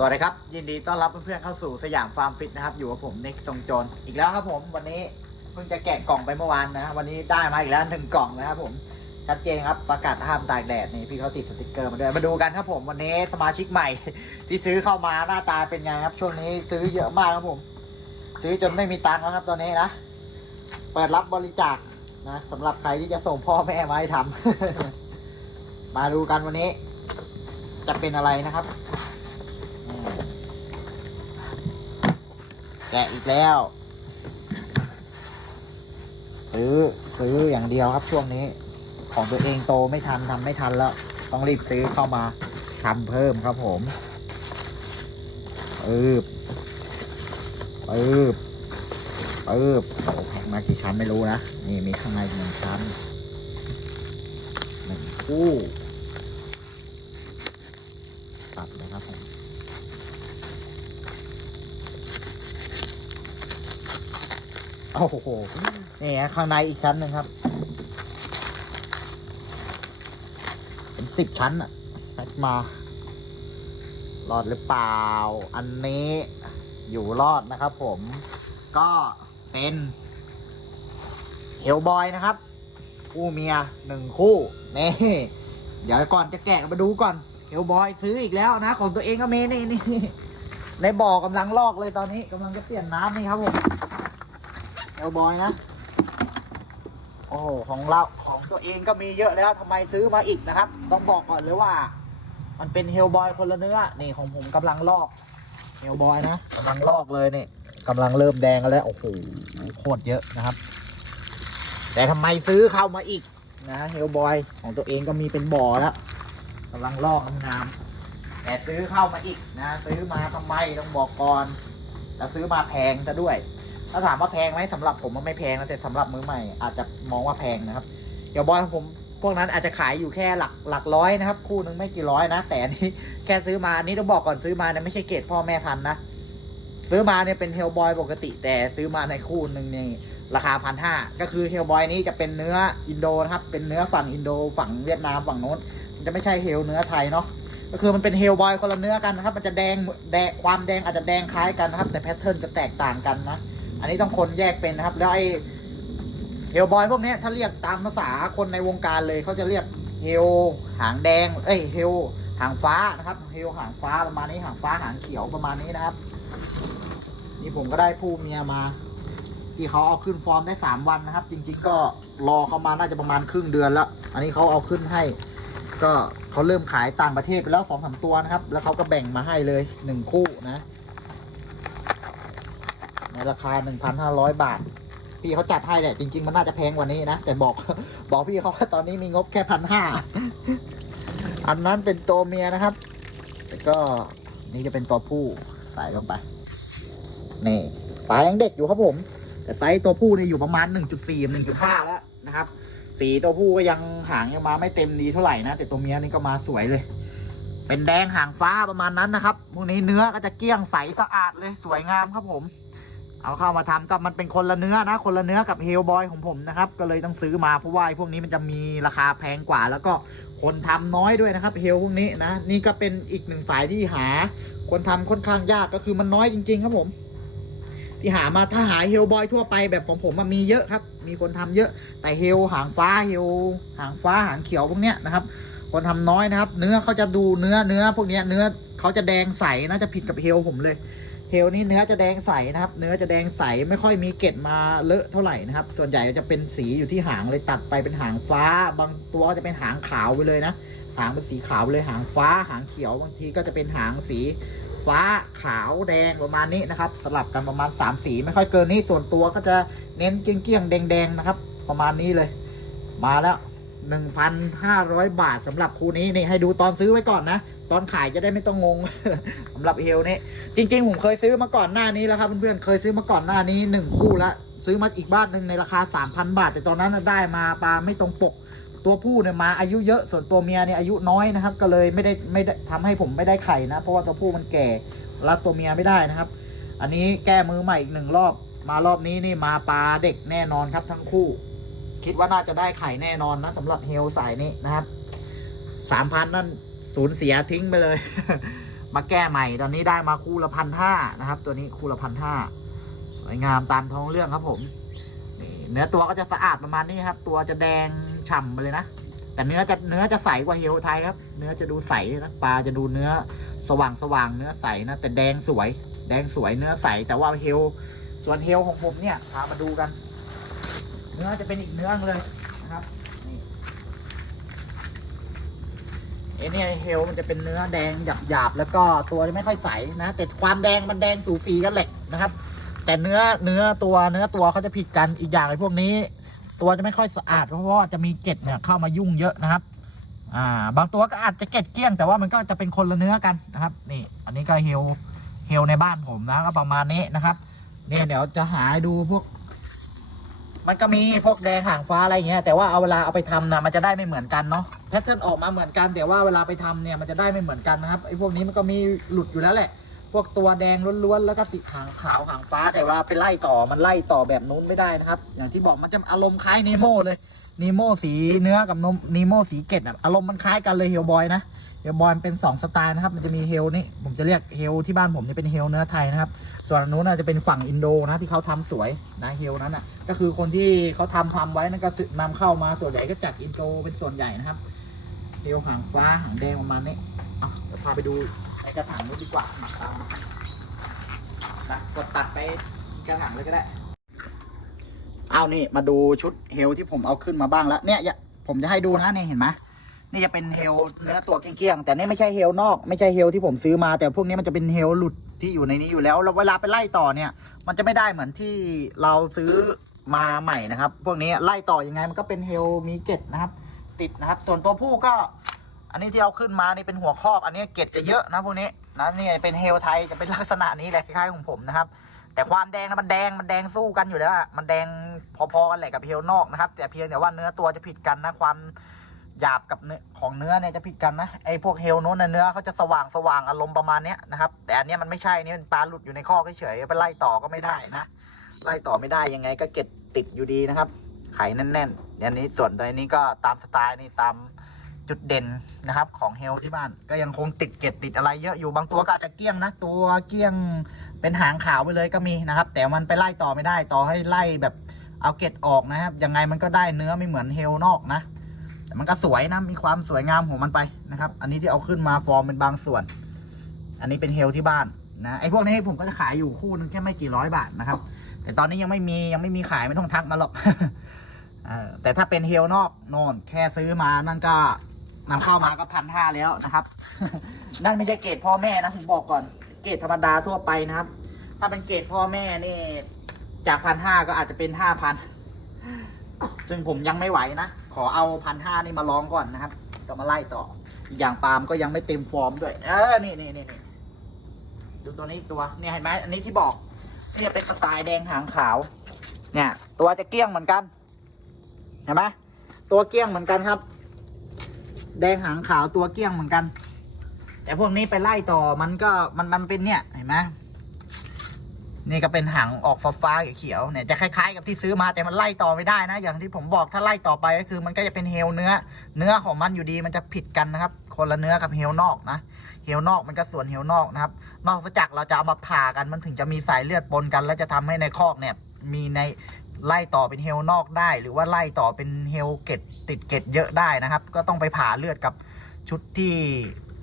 สวัสดีครับ ยินดีต้อนรับเพื่อนๆเข้าสู่สยามฟาร์มฟิตนะครับ อยู่กับผมเน็กทรงโจรอีกแล้วครับผมวันนี้เพิ่งจะแกะกล่องไปเมื่อวานนะวันนี้ได้มาอีกแล้วหนึ่งกล่องนะครับผมชัดเจนครับประกาศห้ามตากแดดนี่พี่เขาติดสติกเกอร์มาด้วยมาดูกันครับผมวันนี้สมาชิกใหม่ ที่ซื้อเข้ามาหน้าตาเป็นไงครับ ช่วงนี้ซื้อเยอะมากครับผม ซื้อจนไม่มีตังค์แล้วครับตอนนี้นะเปิดรับบริจาคนะสำหรับใครที่จะส่งพ่อแม่มาให้ทำมาดูกันวันนี้ จะเป็นอะไรนะครับ แกะอีกแล้ว ซื้อซื้ออย่างเดียวครับช่วงนี้ ของตัวเองโตไม่ทันทำไม่ทันแล้ว ต้องรีบซื้อเข้ามาทำเพิ่มครับผมปืบปืบปืบโอ้แพ็คมากี่ชั้นไม่รู้นะ นี่มีข้างในหนึ่งชั้นหนึ่งคู่ตัดเลยครับผม โอ้โห นี่ฮะข้างในอีกชั้นหนึ่งครับ เป็นสิบชั้นอะแพ็คมา รอดหรือเปล่า อันนี้อยู่รอดนะครับผม ก็เป็นเฮลบอยนะครับ คู่เมียหนึ่งคู่ นี่ เดี๋ยวก่อนจะแกะมาดูก่อนเฮลบอยซื้ออีกแล้วนะ ของตัวเองก็มีนี่นี่ในบ่อกำลังลอกเลยตอนนี้กำลังจะเปลี่ยนน้ำนี่ครับผม เอลบอยนะ โอ้โหของเราของตัวเองก็มีเยอะแล้วทำไมซื้อมาอีกนะครับ ต้องบอกก่อนเลยว่า มันเป็นเฮลบอยคนละเนื้อ นี่ของผมกำลังลอกเฮลบอยนะกำลังลอกเลยนี่กำลังเริ่มแดงกันแล้ว โอ้โหโคตรเยอะนะครับ แต่ทำไมซื้อเข้ามาอีกนะเฮลบอยของตัวเองก็มีเป็นบ่อแล้วกำลังลอกงามๆแต่ซื้อเข้ามาอีกนะ ซื้อมาทำไมต้องบอกก่อนแล้วซื้อมาแพงซะด้วย ถ้าถามว่าแพงไหมสำหรับผมมันไม่แพงนะแต่สำหรับมือใหม่ อาจจะมองว่าแพงนะครับ เดี๋ยวบอยของผมพวกนั้นอาจจะขายอยู่แค่หลักหลักร้อยนะครับ คู่หนึงไม่กี่ร้อยนะ แต่อันนี้แค่ซื้อมาอันนี้ต้องบอกก่อนซื้อมาเนี่ยไม่ใช่เกรดพ่อแม่พันนะซื้อมาเนี่ยเป็นเฮลบอยปกติ แต่ซื้อมาในคู่หนึ่งนี่ราคาพันห้าก็คือเฮลบอยนี้จะเป็นเนื้ออินโดนะครับ เป็นเนื้อฝั่งอินโด ฝั่งเวียดนามฝั่งโน้นมันจะไม่ใช่เฮลเนื้อไทยเนาะก็คือมันเป็นเฮลบอยคนละเนื้อกันนะครับ มันจะแดงแดงความแดงอาจจะแดงคล้ายกันนะครับ แต่แพทเทิร์นจะแตกต่างกันนะ อันนี้ต้องคนแยกเป็นนะครับ แล้วไอ้เฮลบอยพวกนี้ถ้าเรียกตามภาษาคนในวงการเลยเขาจะเรียกเฮลหางแดง เอ้ยเฮลหางฟ้านะครับเฮลหางฟ้าประมาณนี้หางฟ้าหางเขียวประมาณนี้นะครับ นี่ผมก็ได้ผู้เมียมา ที่เขาเอาขึ้นฟอร์มได้สามวันนะครับ จริง ๆ ก็รอเขามาน่าจะประมาณครึ่งเดือนแล้ว อันนี้เขาเอาขึ้นให้ ก็เขาเริ่มขายต่างประเทศไปแล้วสองสามตัวนะครับ แล้วเขาก็แบ่งมาให้เลยหนึ่งคู่นะ ในราคา 1,500 บาท พี่เขาจัดให้แหละจริง ๆ มันน่าจะแพงกว่านี้นะ แต่บอกบอกพี่เขาว่าตอนนี้มีงบแค่พันห้าอันนั้นเป็นตัวเมียนะครับ แล้วก็นี่จะเป็นตัวผู้ใส่ลงไป นี่ปลายังเด็กอยู่ครับผม แต่ไซส์ตัวผู้เนี่ยอยู่ประมาณ 1.4 1.5 แล้วนะครับ สีตัวผู้ก็ยังหางยังมาไม่เต็มดีเท่าไหร่นะ แต่ตัวเมียนี่ก็มาสวยเลย เป็นแดงหางฟ้าประมาณนั้นนะครับ พวกนี้เนื้อก็จะเกลี้ยงใสสะอาดเลยสวยงามครับผม เอาเข้ามาทำก็มันเป็นคนละเนื้อนะ คนละเนื้อกับเฮลบอยของผมนะครับ ก็เลยต้องซื้อมาเพราะว่าไอ้พวกนี้มันจะมีราคาแพงกว่า แล้วก็คนทำน้อยด้วยนะครับเฮลพวกนี้นะ นี่ก็เป็นอีกหนึ่งสายที่หา คนทำค่อนข้างยากก็คือมันน้อยจริง ๆ ครับผม ที่หามาถ้าหาเฮลบอยทั่วไปแบบของผมมันมีเยอะครับ มีคนทำเยอะ แต่เฮลหางฟ้าเฮลหางฟ้าหางเขียวพวกเนี้ยนะครับ คนทำน้อยนะครับ เนื้อเขาจะดูเนื้อเนื้อพวกเนี้ยเนื้อเขาจะแดงใสน่าจะผิดกับเฮลผมเลย เฮลนี่เนื้อจะแดงใสนะครับ เนื้อจะแดงใสไม่ค่อยมีเกล็ดมาเลอะเท่าไหร่นะครับ ส่วนใหญ่จะเป็นสีอยู่ที่หางเลยตัดไปเป็นหางฟ้า บางตัวจะเป็นหางขาวไปเลยนะ หางเป็นสีขาวเลยหางฟ้า หางเขียวบางทีก็จะเป็นหางสีฟ้าขาวแดงประมาณนี้นะครับ สลับกันประมาณ 3 สีไม่ค่อยเกินนี้ส่วนตัวก็จะเน้นเกลี้ยงๆแดงๆนะครับ ประมาณนี้เลย มาแล้ว 1,500 บาทสำหรับคู่นี้นี่ให้ดูตอนซื้อไว้ก่อนนะ ตอนขายจะได้ไม่ต้องงงสำหรับเฮลนี่จริง ๆ ผมเคยซื้อมาก่อนหน้านี้แล้วครับเพื่อนๆเคยซื้อมาก่อนหน้านี้หนึ่งคู่ละซื้อมาอีกบ้านหนึ่งในราคา 3,000 บาท แต่ตอนนั้นได้มาปลาไม่ตรงปก ตัวผู้เนี่ยมาอายุเยอะส่วนตัวเมียเนี่ยอายุน้อยนะครับ ก็เลยไม่ได้ไม่ได้ทำให้ผมไม่ได้ไข่นะ เพราะว่าตัวผู้มันแก่รับตัวเมียไม่ได้นะครับ อันนี้แก้มือใหม่อีกหนึ่งรอบ มารอบนี้นี่มาปลาเด็กแน่นอนครับทั้งคู่ คิดว่าน่าจะได้ไข่แน่นอนนะสำหรับเฮลสายนี้นะครับสามพันนั่น สูญเสียทิ้งไปเลย มาแก้ใหม่ตอนนี้ได้มาคู่ละพันห้านะครับ ตัวนี้คู่ละพันห้าสวยงามตามท้องเรื่องครับผมนี่เนื้อตัวก็จะสะอาดประมาณนี้ครับ ตัวจะแดงฉ่ำไปเลยนะแต่เนื้อจะเนื้อจะใสกว่าเฮลไทยครับ เนื้อจะดูใสนะปลาจะดูเนื้อสว่างสว่างเนื้อใสนะแต่แดงสวย แดงสวยเนื้อใสแต่ว่าเฮลส่วนเฮลของผมเนี่ยพามาดูกัน เนื้อจะเป็นอีกเนื้อเลยนะครับนี่ เอเนี่ยเฮลมันจะเป็นเนื้อแดงหยาบๆแล้วก็ตัวจะไม่ค่อยใสนะแต่ความแดงมันแดงสูสีกันแหละนะครับ แต่เนื้อเนื้อตัวเนื้อตัวเขาจะผิดกันอีกอย่างไอ้พวกนี้ ตัวจะไม่ค่อยสะอาดเพราะว่าจะมีเกล็ดเนี่ยเข้ามายุ่งเยอะนะครับอ่าบางตัวก็อาจจะเกล็ดเกลี้ยงแต่ว่ามันก็จะเป็นคนละเนื้อกันนะครับนี่ อันนี้ก็เฮลเฮลในบ้านผมนะก็ประมาณนี้นะครับเนี่ยเดี๋ยวจะหาดูพวก มันก็มีพวกแดงหางฟ้าอะไรเงี้ยแต่ว่าเอาเวลาเอาไปทำนะมันจะได้ไม่เหมือนกันเนาะแพทเทิร์นออกมาเหมือนกัน แต่ว่าเวลาไปทำเนี่ยมันจะได้ไม่เหมือนกันนะครับไอ้พวกนี้มันก็มีหลุดอยู่แล้วแหละ พวกตัวแดงล้วนๆแล้วก็ติดหางขาวหางฟ้าแต่ว่าไปไล่ต่อมันไล่ต่อแบบนู้นไม่ได้นะครับ อย่างที่บอกมันจะอารมณ์คล้ายนีโมเลย นีโมสีเนื้อกับนมนีโมสีเกตอะอารมณ์มันคล้ายกันเลยเฮลบอยนะเฮลบอยเป็น 2 สไตล์นะครับ มันจะมีเฮลนี่ผมจะเรียกเฮลที่บ้านผมจะเป็นเฮลเนื้อไทยนะครับ ส่วนนู้นน่าจะเป็นฝั่งอินโดนะที่เขาทำสวยนะเฮลนั้นอะก็คือคนที่เขาทำทำไว้นั่นก็ซื้อนำเข้ามาส่วนใหญ่ก็จากอินโดเป็นส่วนใหญ่นะครับเฮลหางฟ้าหางแดงประมาณนี้อะเดี๋ยวพาไปดูในกระถางนู้นดีกว่าหมักตามนะกดตัดไปกระถางเลยก็ได้ เอานี่มาดูชุดเฮลที่ผมเอาขึ้นมาบ้างแล้วเนี่ยอย่าผมจะให้ดูนะนี่เห็นไหมนี่จะเป็นเฮลเนื้อตัวเกลี้ยงๆแต่นี่ไม่ใช่เฮลนอก ไม่ใช่เฮลที่ผมซื้อมา แต่พวกนี้มันจะเป็นเฮลหลุดที่อยู่ในนี้อยู่แล้วแล้วเวลาไปไล่ต่อเนี่ย มันจะไม่ได้เหมือนที่เราซื้อมาใหม่นะครับ พวกนี้ไล่ต่อยังไงมันก็เป็นเฮลมีเกตนะครับ ติดนะครับ ส่วนตัวผู้ก็ อันนี้ที่เอาขึ้นมานี่เป็นหัวคอกอันนี้เกตจะเยอะนะพวกนี้นะนี่เป็นเฮลไทยจะเป็นลักษณะนี้แหละคล้ายๆของผมนะครับ แต่ความแดงนะมันแดงมันแดงสู้กันอยู่แล้วมันแดงพอๆกันแหละกับเฮลนอกนะครับ แต่เพียงแต่ว่าเนื้อตัวจะผิดกันนะความหยาบกับเนื้อของเนื้อเนี่ยจะผิดกันนะไอ้พวกเฮลโน้นเนื้อเขาจะสว่างสว่างอารมณ์ประมาณเนี้ยนะครับ แต่อันเนี้ยมันไม่ใช่นี่เป็นปลาหลุดอยู่ในข้อเฉยไปไล่ต่อก็ไม่ได้นะไล่ต่อไม่ได้ยังไงก็เก็ดติดอยู่ดีนะครับ ไข่แน่นๆอันนี้ส่วนตัวนี้ก็ตามสไตล์นี่ตามจุดเด่นนะครับของเฮลที่บ้านก็ยังคงติดเก็ดติดอะไรเยอะอยู่บางตัวก็อาจจะเกลี้ยงนะ ตัวเกลี้ยง เป็นหางขาวไปเลยก็มีนะครับ แต่มันไปไล่ต่อไม่ได้ต่อให้ไล่แบบเอาเกล็ดออกนะครับ ยังไงมันก็ได้เนื้อไม่เหมือนเฮลนอกนะแต่มันก็สวยนะมีความสวยงามของมันไปนะครับ อันนี้ที่เอาขึ้นมาฟอร์มเป็นบางส่วน อันนี้เป็นเฮลที่บ้านนะไอ้พวกนี้ผมก็จะขายอยู่คู่นึงแค่ไม่กี่ร้อยบาทนะครับ แต่ตอนนี้ยังไม่มียังไม่มีขายไม่ต้องทักมาหรอกแต่ถ้าเป็นเฮลนอกโน่นแค่ซื้อมานั่นก็นำเข้ามาก็พันห้าแล้วนะครับ นั่นไม่ใช่เกรดพ่อแม่นะผมบอกก่อน เกรดธรรมดาทั่วไปนะครับ ถ้าเป็นเกรดพ่อแม่นี่ จากพันห้าก็อาจจะเป็นห้าพันซึ่งผมยังไม่ไหวนะ ขอเอาพันห้านี่มาลองก่อนนะครับ ก็มาไล่ต่อ อย่างปาล์มก็ยังไม่เต็มฟอร์มด้วย เออ นี่นี่นี่นี่ดูตัวนี้ตัว เนี่ยเห็นไหมอันนี้ที่บอก เนี่ยเป็นสไตล์แดงหางขาว เนี่ย ตัวจะเกี้ยงเหมือนกัน เห็นไหมตัวเกี้ยงเหมือนกันครับ แดงหางขาวตัวเกี้ยงเหมือนกัน แต่พวกนี้ไปไล่ต่อมันก็มันมันเป็นเนี่ยเห็นไหมนี่ก็เป็นหางออกฟ้าฟ้าเขียวๆเนี่ยจะคล้ายๆกับที่ซื้อมาแต่มันไล่ต่อไม่ได้นะ อย่างที่ผมบอกถ้าไล่ต่อไปก็คือ มันก็จะเป็นเฮลเนื้อ เนื้อของมันอยู่ดีมันจะผิดกันนะครับ คนละเนื้อกับเฮลนอกนะเฮลนอกมันก็ส่วนเฮลนอกนะครับ นอกจากเราจะเอามาผ่ากันมันถึงจะมีสายเลือดปนกัน แล้วจะทำให้ในคอกเนี่ยมีในไล่ต่อเป็นเฮลนอกได้ หรือว่าไล่ต่อเป็นเฮลเกตติดเกตเยอะได้นะครับ ก็ต้องไปผ่าเลือดกับชุดที่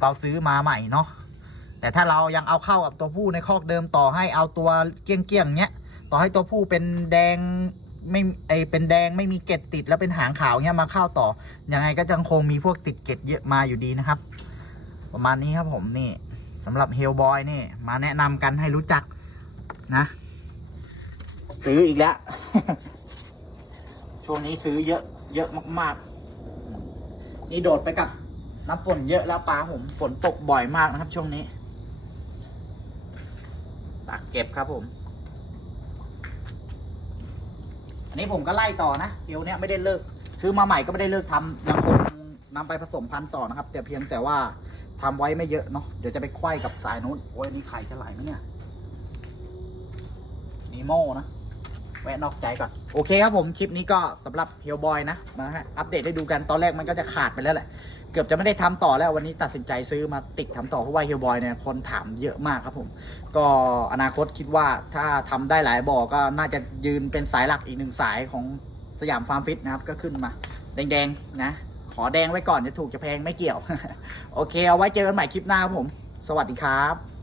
เราซื้อมาใหม่เนาะแต่ถ้าเรายังเอาเข้ากับตัวผู้ในคอกเดิมต่อให้เอาตัวเกี้ยงเกี้ยงๆเนี้ยต่อให้ตัวผู้เป็นแดงไม่ไอเป็นแดงไม่มีเกตติดแล้วเป็นหางขาวเนี้ยมาเข้าต่อยังไงก็ยังคงมีพวกติดเกตเยอะมาอยู่ดีนะครับ ประมาณนี้ครับผมนี่สำหรับเฮลบอยนี่มาแนะนำกันให้รู้จักนะ ซื้ออีกแล้ว ช่วงนี้ซื้อเยอะ เยอะมาก ๆ นี่โดดไปกับ น้ำฝนเยอะแล้วปลาผมฝนตกบ่อยมากนะครับช่วงนี้ตักเก็บครับผม อันนี้ผมก็ไล่ต่อนะเฮลเนี้ยไม่ได้เลิก ซื้อมาใหม่ก็ไม่ได้เลิกทำยังคงนำไปผสมพันธุ์ต่อนะครับ แต่เพียงแต่ว่าทำไว้ไม่เยอะเนาะเดี๋ยวจะไปไขว้กับสายนู้นโอ้ยนี่ไข่จะไหลไหมเนี่ยนีโมนะแวะนอกใจก่อน โอเคครับผม คลิปนี้ก็สำหรับเฮลบอยนะมาฮะอัปเดตให้ดูกันตอนแรกมันก็จะขาดไปแล้วแหละ เกือบจะไม่ได้ทำต่อแล้ววันนี้ตัดสินใจซื้อมาติดทำต่อเพราะว่าเฮียบอยเนี่ยคนถามเยอะมากครับผม ก็อนาคตคิดว่าถ้าทำได้หลายบ่อก็น่าจะยืนเป็นสายหลักอีกหนึ่งสายของสยามฟาร์มฟิตนะครับ ก็ขึ้นมา แดงๆนะ ขอแดงไว้ก่อนจะถูกจะแพงไม่เกี่ยว โอเคเอาไว้เจอกันใหม่คลิปหน้าครับผม สวัสดีครับ